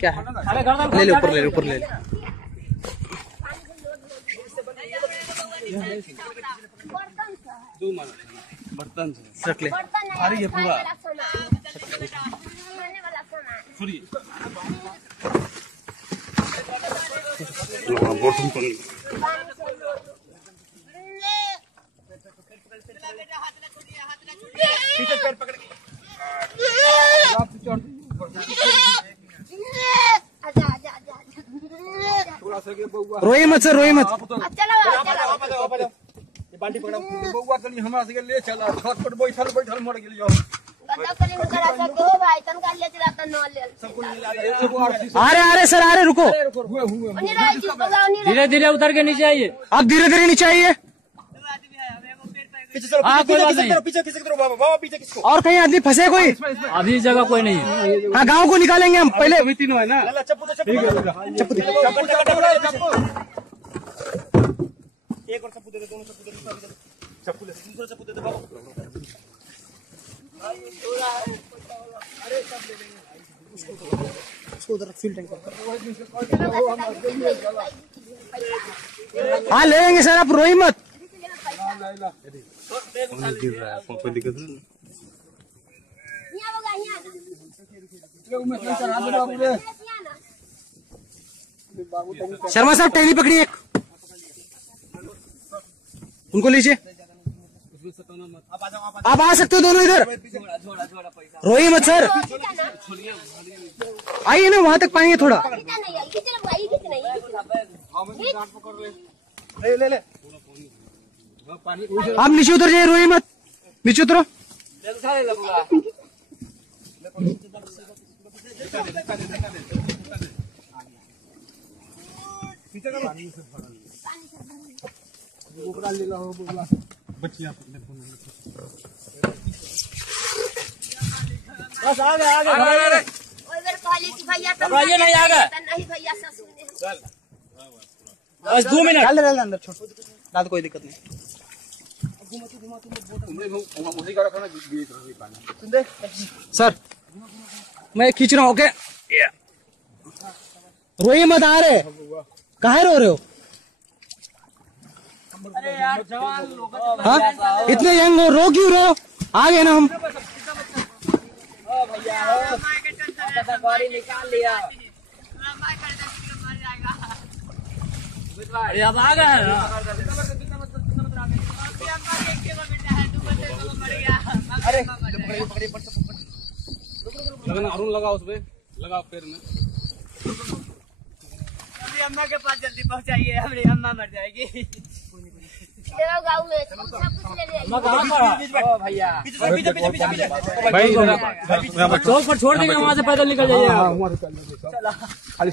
क्या है? ले ले ऊपर ले ऊपर ले ले। बर्तन रख ले। भारी है पूरा। रोई मत सर, रोई मत। बाल्टी पकड़ा बउआ तनी हमरा से ले चला छत पर बैठल बैठल मर गेल जाओ। अरे अरे सर, अरे रुको, धीरे धीरे उतर के नीचे आइए। आप धीरे धीरे नीचे आइए। हाँ कोई बात नहीं। पीछे बाबा पीछे किसको? और कहीं आदमी फंसे कोई? अभी जगह कोई नहीं है। हाँ गाँव को निकालेंगे हम पहले। अभी तीनों है ना। चप्पू एक और चप्पू दे दे, दोनों चप्पू दे दे, चप्पू ले दूसरा चप्पू दे दे बाबू। अरे सब ले लेंगे उसको उधर फील्ड टैंक पर। हाँ ले लेंगे सर, आप रोई मत। गिर रहा है कोई दिक्कत नहीं। शर्मा साहब टहनी पकड़िए, उनको लीजिए। आप आ सकते हो दोनों इधर। रोइए मत सर, आइए ना, वहां तक पाएंगे थोड़ा। आप नीचे उतर जाइए, रोइए मत, नीचे उतरो। बस आ गए भैया नहीं आ गए। बस 2 मिनट अंदर छोड़ डाल, कोई दिक्कत नहीं। सर मैं खींच रहा हूँ, ओके। रोइए मत, आ रहे काहे रो रहे हो? अरे यार जवान लोग। हाँ इतने यंग हो, रो क्यों रहे हो? आ गए ना हम। गाड़ी निकाल लिया। अरे अब आ गए ना। अरे अरुण लगा उसपे, लगा पैर में। अभी अम्मा के पास जल्दी पहुंचाइए, हमारी अम्मा मर जाएगी। गाँव में भैया चौक पर छोड़ देंगे, वहाँ से पैदल निकल जाइए। खाली